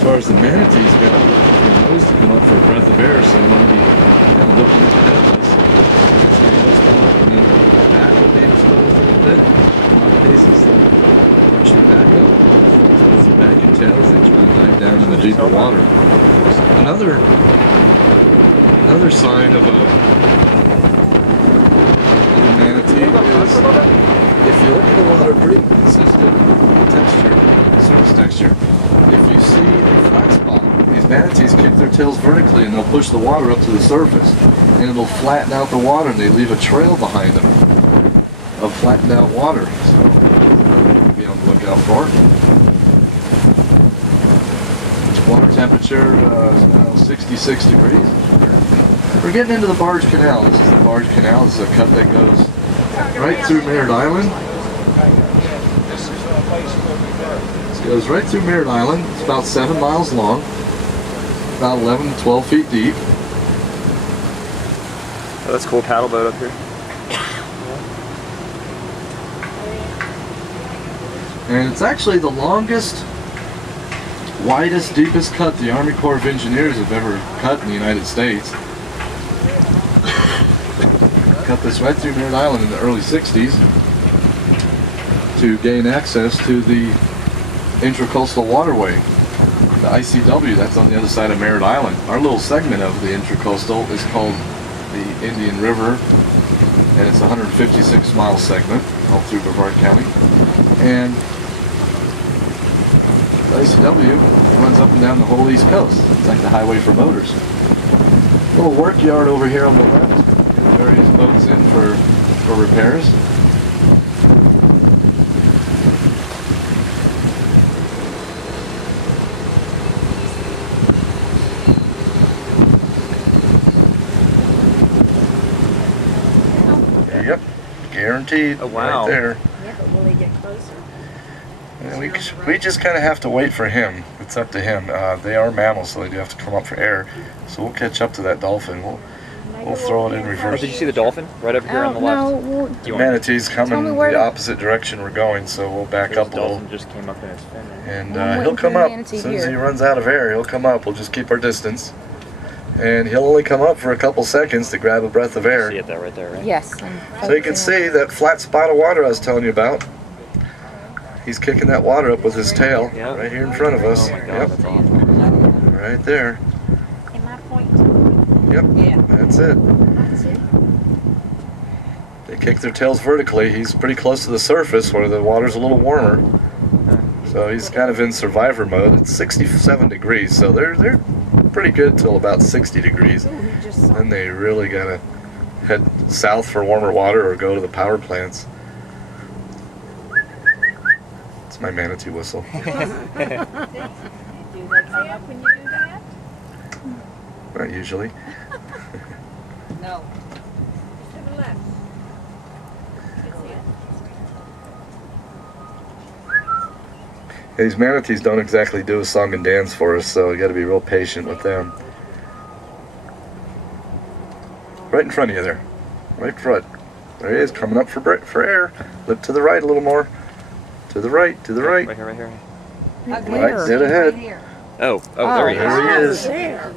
As far as the manatees go, their nose to come up for a breath of air, so you want to be kind of looking at the head of this. So your nose come up, and then the back will be exposed a little bit. In a lot of cases, they'll arch their back up, expose the back and tail as they try to dive down in the deeper water. Another sign of a manatee is if you look at the water, pretty consistent texture, surface texture. If you see a flat spot, these manatees kick their tails vertically and they'll push the water up to the surface, and it'll flatten out the water, and they leave a trail behind them of flattened out water. So be on the lookout for. Water temperature is now 66 degrees. We're getting into the Barge Canal. This is the Barge Canal. This is a cut that goes right through Merritt Island. This goes right through Merritt Island. It's about 7 miles long, about 11 to 12 feet deep. Oh, that's a cool paddle boat up here. And it's actually the longest, widest, deepest cut the Army Corps of Engineers have ever cut in the United States. Cut this right through Merritt Island in the early 60s to gain access to the Intracoastal Waterway, the ICW. That's on the other side of Merritt Island. Our little segment of the Intracoastal is called the Indian River, and it's a 156-mile segment all through Brevard County. And the ICW runs up and down the whole East Coast. It's like the highway for boaters. Little work yard over here on the left. Get various boats in for repairs. Yep, guaranteed. Oh, wow. Right there. Yeah, but will they get closer? Yeah, we just kind of have to wait for him. It's up to him. They are mammals, so they do have to come up for air. So we'll catch up to that dolphin. We'll throw it in Oh, reverse. did you see the dolphin right over here on the left? No, well, The manatee's coming the opposite direction we're going, so we'll back up a little. The dolphin just came up in his fin. And he'll come up. As soon as he runs out of air, he'll come up. We'll just keep our distance. And he'll only come up for a couple seconds to grab a breath of air. See it there, right there, right? yes. So you can see that flat spot of water I was telling you about. He's kicking that water up with his tail right here in front of us. Oh my God, that's awesome. Right there. Am I point? Yep, Yeah. that's it. That's it. They kick their tails vertically. He's pretty close to the surface where the water's a little warmer. So he's kind of in survivor mode. It's 67 degrees, so they're pretty good till about 60 degrees. Then they really gotta head south for warmer water or go to the power plants. It's my manatee whistle. Do they come up when you do that? Not usually. No. To the left. These manatees don't exactly do a song and dance for us, so you got to be real patient with them. Right in front of you there. Right front. There he is, coming up for air. Look to the right a little more. To the right, to the right. Right here, right here. Right dead ahead. Oh, there he is. There he is. There.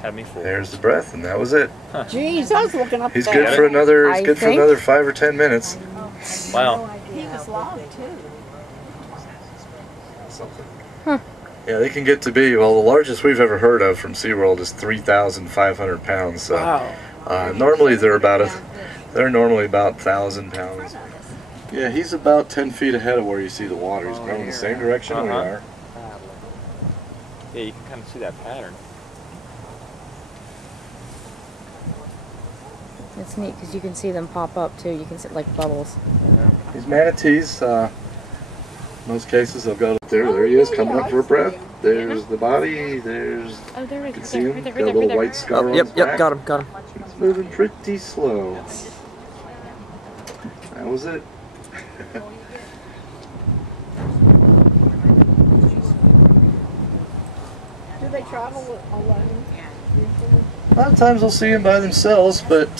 Had me fooled. There's the breath, and that was it. Jeez, I was looking up He's there. good for another. He's I good for think. another 5 or 10 minutes. Wow. He was long too. Yeah, they can get to be, well, the largest we've ever heard of from SeaWorld is 3,500 pounds. So normally they're normally about 1,000 pounds. Yeah, he's about 10 feet ahead of where you see the water. He's going in the same direction we are. Yeah, you can kind of see that pattern. It's neat because you can see them pop up too. You can see like bubbles. These manatees, most cases they'll go there. There he is, coming up for a breath. There's the body. There's. Oh, there You is. can see him. Got a little white scar on his back. Got him. He's moving pretty slow. That was it. Do they travel alone? A lot of times we'll see them by themselves, but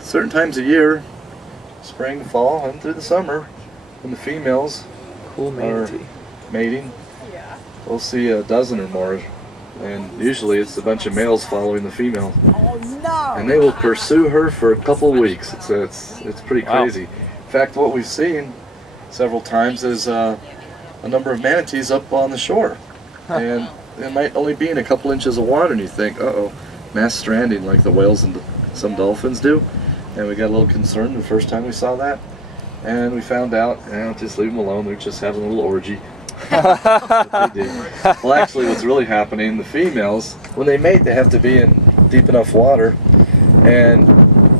certain times of year, spring, fall, and through the summer, when the females Cool are manatee. mating, we'll see a dozen or more, and usually it's a bunch of males following the female, and they will pursue her for a couple of weeks. It's pretty crazy. In fact, what we've seen several times is a number of manatees up on the shore, and they might only be in a couple inches of water, and you think, uh-oh, mass stranding like the whales and some dolphins do, and we got a little concerned the first time we saw that, and we found out, just leave them alone, they're just having a little orgy. They did. Well, actually what's really happening, the females, when they mate, they have to be in deep enough water, and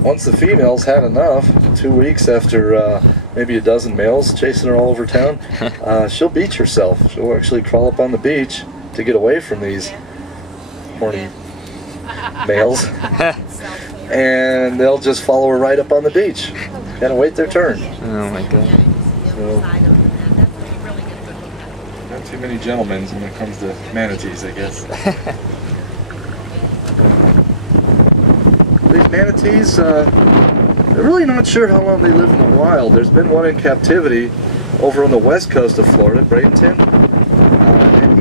once the female's had enough, 2 weeks after maybe a dozen males chasing her all over town, she'll beach herself. She'll actually crawl up on the beach to get away from these horny males, and they'll just follow her right up on the beach. Gotta wait their turn. Oh my god. So, not too many gentlemen when it comes to manatees, I guess. These manatees, they're really not sure how long they live in the wild. There's been one in captivity over on the west coast of Florida, Bradenton, and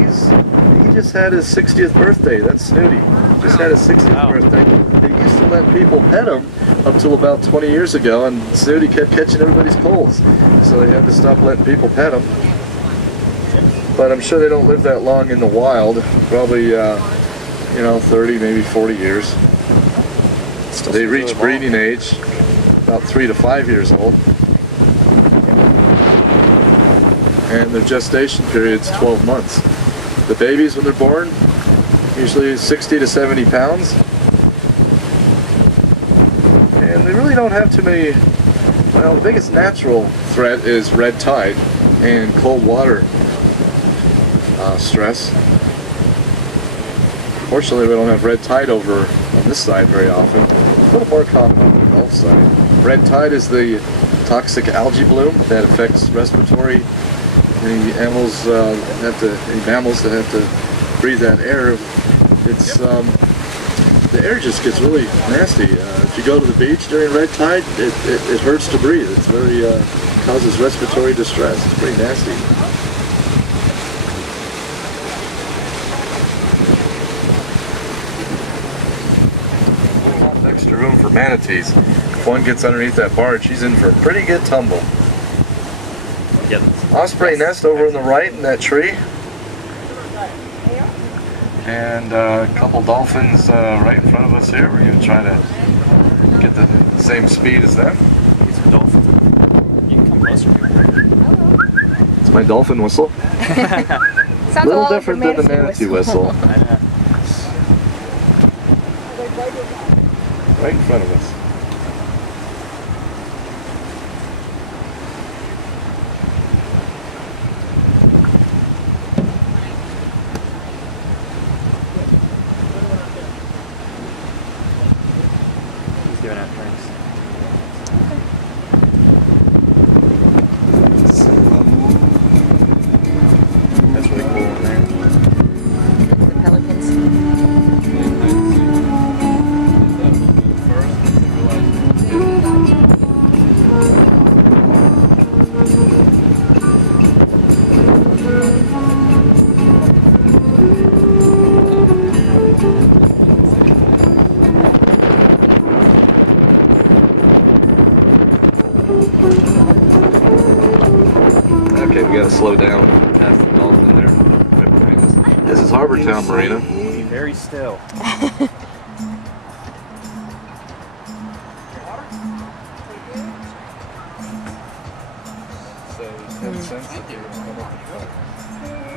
he just had his 60th birthday. That's Snooty. Just had his 60th birthday. They used to let people pet him up till about 20 years ago, and Snooty kept catching everybody's colds, so they had to stop letting people pet him. But I'm sure they don't live that long in the wild. Probably, 30, maybe 40 years. They reach breeding age about 3 to 5 years old, and their gestation period's 12 months. The babies, when they're born, usually 60 to 70 pounds, and they really don't have too many. Well, the biggest natural threat is red tide and cold water stress. Fortunately, we don't have red tide over on this side very often. A little more common on the Gulf side. Red tide is the toxic algae bloom that affects respiratory. Any mammals that have to breathe that air. It's the air just gets really nasty. If you go to the beach during red tide, it hurts to breathe. It's very causes respiratory distress. It's pretty nasty. Extra room for manatees. If one gets underneath that barge, she's in for a pretty good tumble. Yep. Osprey nest over on the right in that tree. And a couple dolphins right in front of us here. We're going to try to get the same speed as them. These are dolphins. You can come closer if you want. It's my dolphin whistle. Sounds a little different than the manatee whistle. Right in front of us. He's giving out drinks. That's really cool in there. The pelicans. Okay, we gotta slow down past the dolphin there. Right behind us. This is Harbor Town Marina. Be very still.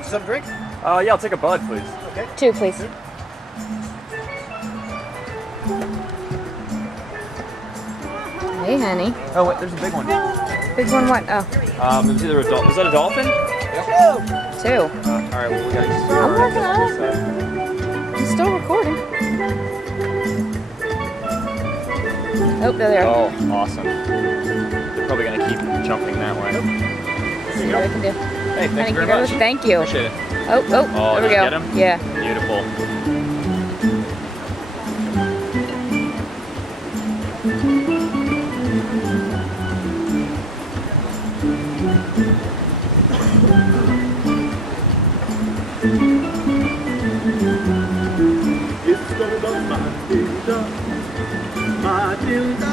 Some drink? Yeah, I'll take a bud, please. Okay. 2, please. Hey, honey. Oh, wait, there's a big one. Big one, what? Oh, It was either a dolphin. Was that a dolphin? 2. Alright, well, we gotta I'm working on it. I'm still recording. Oh, there they are. Oh, awesome. They're probably gonna keep jumping that way. See what I can do. Hey, thank Honey, you very can much. Thank you. Appreciate it. Oh, Oh, there we did you go. get him? Yeah. Beautiful. It's gonna Matilda, Matilda.